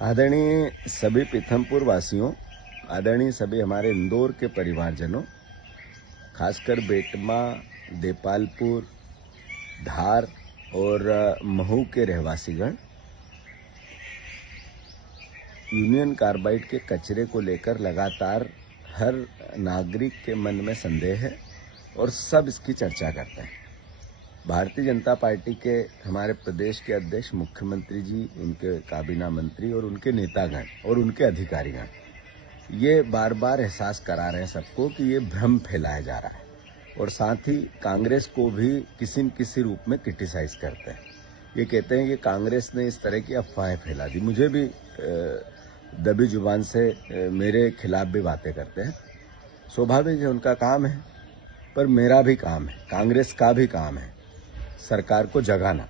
आदरणीय सभी पीथमपुर वासियों, आदरणीय सभी हमारे इंदौर के परिवारजनों, खासकर बेटमा, देपालपुर, धार और महू के रहवासीगण, यूनियन कार्बाइड के कचरे को लेकर लगातार हर नागरिक के मन में संदेह है और सब इसकी चर्चा करते हैं। भारतीय जनता पार्टी के हमारे प्रदेश के अध्यक्ष मुख्यमंत्री जी, उनके काबीना मंत्री और उनके नेतागण और उनके अधिकारीगण ये बार बार एहसास करा रहे हैं सबको कि ये भ्रम फैलाया जा रहा है और साथ ही कांग्रेस को भी किसी न किसी रूप में क्रिटिसाइज करते हैं। ये कहते हैं कि कांग्रेस ने इस तरह की अफवाहें फैला दी। मुझे भी दबी जुबान से मेरे खिलाफ भी बातें करते हैं। स्वाभाविक है, उनका काम है, पर मेरा भी काम है, कांग्रेस का भी काम है सरकार को जगाना।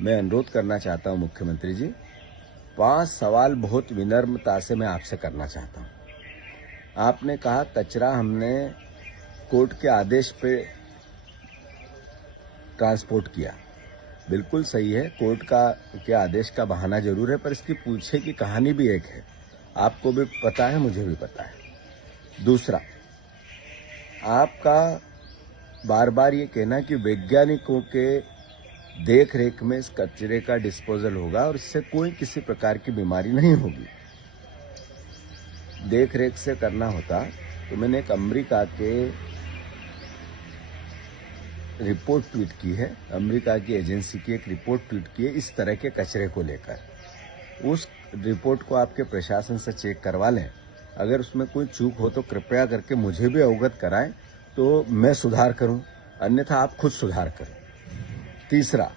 मैं अनुरोध करना चाहता हूं मुख्यमंत्री जी, 5 सवाल बहुत विनम्रता से मैं आपसे करना चाहता हूं। आपने कहा कचरा हमने कोर्ट के आदेश पे ट्रांसपोर्ट किया। बिल्कुल सही है, कोर्ट के आदेश का बहाना जरूर है, पर इसकी पीछे की कहानी भी एक है। आपको भी पता है, मुझे भी पता है। दूसरा, आपका बार बार ये कहना कि वैज्ञानिकों के देख रेख में इस कचरे का डिस्पोजल होगा और इससे कोई किसी प्रकार की बीमारी नहीं होगी। देख रेख से करना होता तो मैंने एक अमेरिका के रिपोर्ट ट्वीट की है, अमेरिका की एजेंसी की एक रिपोर्ट ट्वीट की है इस तरह के कचरे को लेकर। उस रिपोर्ट को आपके प्रशासन से चेक करवा लें। अगर उसमें कोई चूक हो तो कृपया करके मुझे भी अवगत कराएं तो मैं सुधार करूं, अन्यथा आप खुद सुधार करें। तीसरा,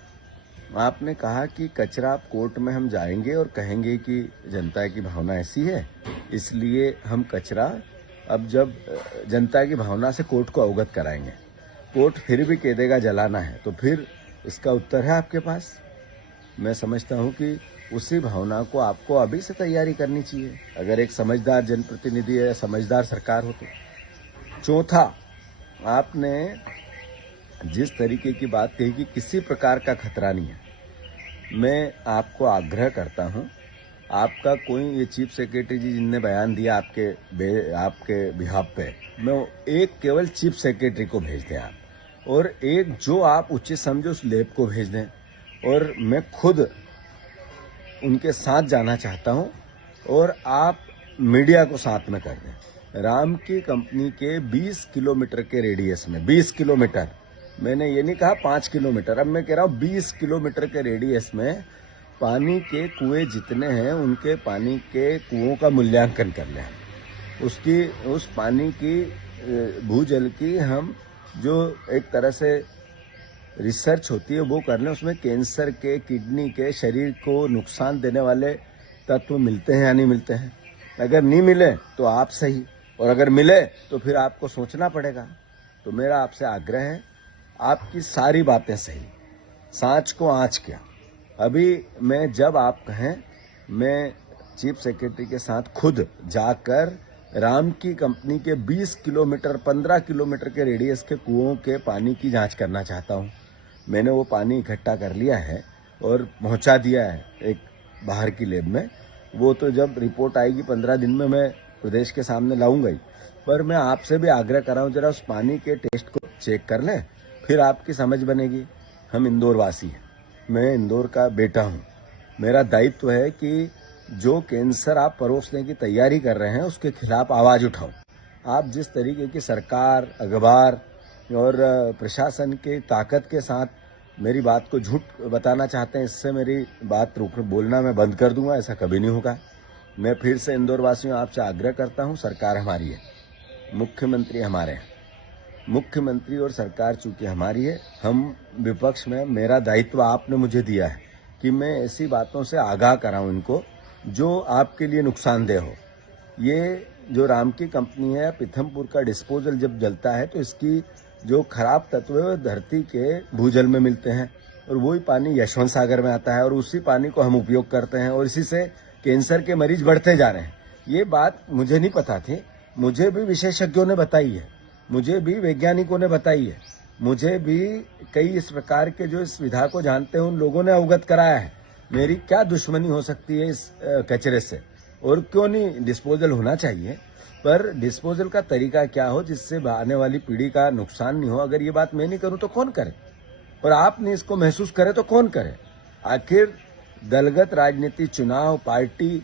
आपने कहा कि कचरा आप कोर्ट में हम जाएंगे और कहेंगे कि जनता की भावना ऐसी है, इसलिए हम कचरा अब जब जनता की भावना से कोर्ट को अवगत कराएंगे। कोर्ट फिर भी कह देगा जलाना है, तो फिर इसका उत्तर है आपके पास। मैं समझता हूं कि उसी भावना को आपको अभी से तैयारी करनी चाहिए, अगर एक समझदार जनप्रतिनिधि है, समझदार सरकार हो तो। चौथा, आपने जिस तरीके की बात कही कि किसी प्रकार का खतरा नहीं है, मैं आपको आग्रह करता हूं, आपका कोई ये चीफ सेक्रेटरी जी जिनने बयान दिया आपके बिहाफ पे, मैं एक केवल चीफ सेक्रेटरी को भेज दें आप, और एक जो आप उचित समझो उस लैब को भेज दें, और मैं खुद उनके साथ जाना चाहता हूं और आप मीडिया को साथ में कर दें। राम की कंपनी के 20 किलोमीटर के रेडियस में, 20 किलोमीटर, मैंने ये नहीं कहा 5 किलोमीटर, अब मैं कह रहा हूं 20 किलोमीटर के रेडियस में पानी के कुएं जितने हैं उनके पानी के कुओं का मूल्यांकन कर लें। उस पानी की भूजल की हम जो एक तरह से रिसर्च होती है वो कर लें, उसमें कैंसर के, किडनी के, शरीर को नुकसान देने वाले तत्व मिलते हैं या नहीं मिलते हैं। अगर नहीं मिले तो आप सही, और अगर मिले तो फिर आपको सोचना पड़ेगा। तो मेरा आपसे आग्रह है, आपकी सारी बातें सही, सांच को आँच क्या। अभी मैं जब आप कहें, मैं चीफ सेक्रेटरी के साथ खुद जाकर राम की कंपनी के 20 किलोमीटर, 15 किलोमीटर के रेडियस के कुओं के पानी की जांच करना चाहता हूं। मैंने वो पानी इकट्ठा कर लिया है और पहुंचा दिया है एक बाहर की लैब में। वो तो जब रिपोर्ट आएगी 15 दिन में मैं प्रदेश के सामने लाऊंगा ही, पर मैं आपसे भी आग्रह कर रहा हूं, जरा उस पानी के टेस्ट को चेक कर लें, फिर आपकी समझ बनेगी। हम इंदौर वासी हैं, मैं इंदौर का बेटा हूं, मेरा दायित्व है कि जो कैंसर आप परोसने की तैयारी कर रहे हैं उसके खिलाफ आवाज उठाऊं। आप जिस तरीके की सरकार, अखबार और प्रशासन की ताकत के साथ मेरी बात को झूठ बताना चाहते हैं, इससे मेरी बात बोलना मैं बंद कर दूंगा, ऐसा कभी नहीं होगा। मैं फिर से इंदौर वासियों आपसे आग्रह करता हूं, सरकार हमारी है, मुख्यमंत्री हमारे हैं, मुख्यमंत्री और सरकार चूंकि हमारी है, हम विपक्ष में, मेरा दायित्व आपने मुझे दिया है कि मैं ऐसी बातों से आगाह कराऊं इनको जो आपके लिए नुकसानदेह हो। ये जो राम की कंपनी है, पीथमपुर का डिस्पोजल जब जलता है तो इसकी जो खराब तत्व है धरती के भूजल में मिलते हैं और वही पानी यशवंत सागर में आता है और उसी पानी को हम उपयोग करते हैं और इसी से कैंसर के मरीज बढ़ते जा रहे हैं। ये बात मुझे नहीं पता थी, मुझे भी विशेषज्ञों ने बताई है, मुझे भी वैज्ञानिकों ने बताई है, मुझे भी कई इस प्रकार के जो इस विधा को जानते हैं उन लोगों ने अवगत कराया है। मेरी क्या दुश्मनी हो सकती है इस कचरे से, और क्यों नहीं डिस्पोजल होना चाहिए, पर डिस्पोजल का तरीका क्या हो जिससे आने वाली पीढ़ी का नुकसान नहीं हो। अगर ये बात मैं नहीं करूं तो कौन करे, और आप नहीं इसको महसूस करे तो कौन करे। आखिर दलगत राजनीति, चुनाव, पार्टी,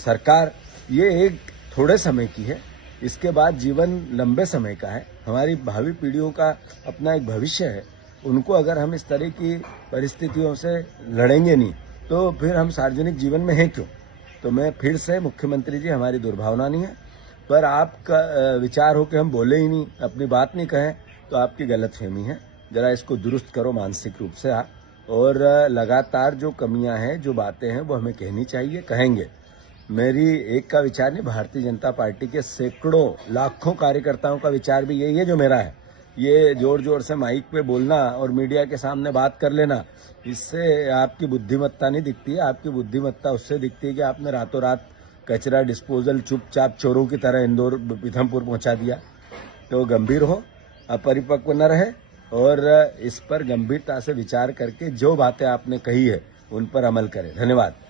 सरकार, ये एक थोड़े समय की है। इसके बाद जीवन लंबे समय का है। हमारी भावी पीढ़ियों का अपना एक भविष्य है। उनको अगर हम इस तरह की परिस्थितियों से लड़ेंगे नहीं तो फिर हम सार्वजनिक जीवन में हैं क्यों। तो मैं फिर से, मुख्यमंत्री जी, हमारी दुर्भावना नहीं है, पर आपका विचार हो कि हम बोले ही नहीं, अपनी बात नहीं कहें, तो आपकी गलतफहमी है। जरा इसको दुरुस्त करो मानसिक रूप से आप, और लगातार जो कमियां हैं, जो बातें हैं, वो हमें कहनी चाहिए, कहेंगे। मेरी एक का विचार नहीं, भारतीय जनता पार्टी के सैकड़ों लाखों कार्यकर्ताओं का विचार भी यही है जो मेरा है। ये जोर जोर से माइक पे बोलना और मीडिया के सामने बात कर लेना, इससे आपकी बुद्धिमत्ता नहीं दिखती है। आपकी बुद्धिमत्ता उससे दिखती है कि आपने रातों रात कचरा डिस्पोजल चुपचाप चोरों की तरह इंदौर, पीथमपुर पहुंचा दिया। तो गंभीर हो, अपरिपक्व न रहे, और इस पर गंभीरता से विचार करके जो बातें आपने कही है उन पर अमल करें। धन्यवाद।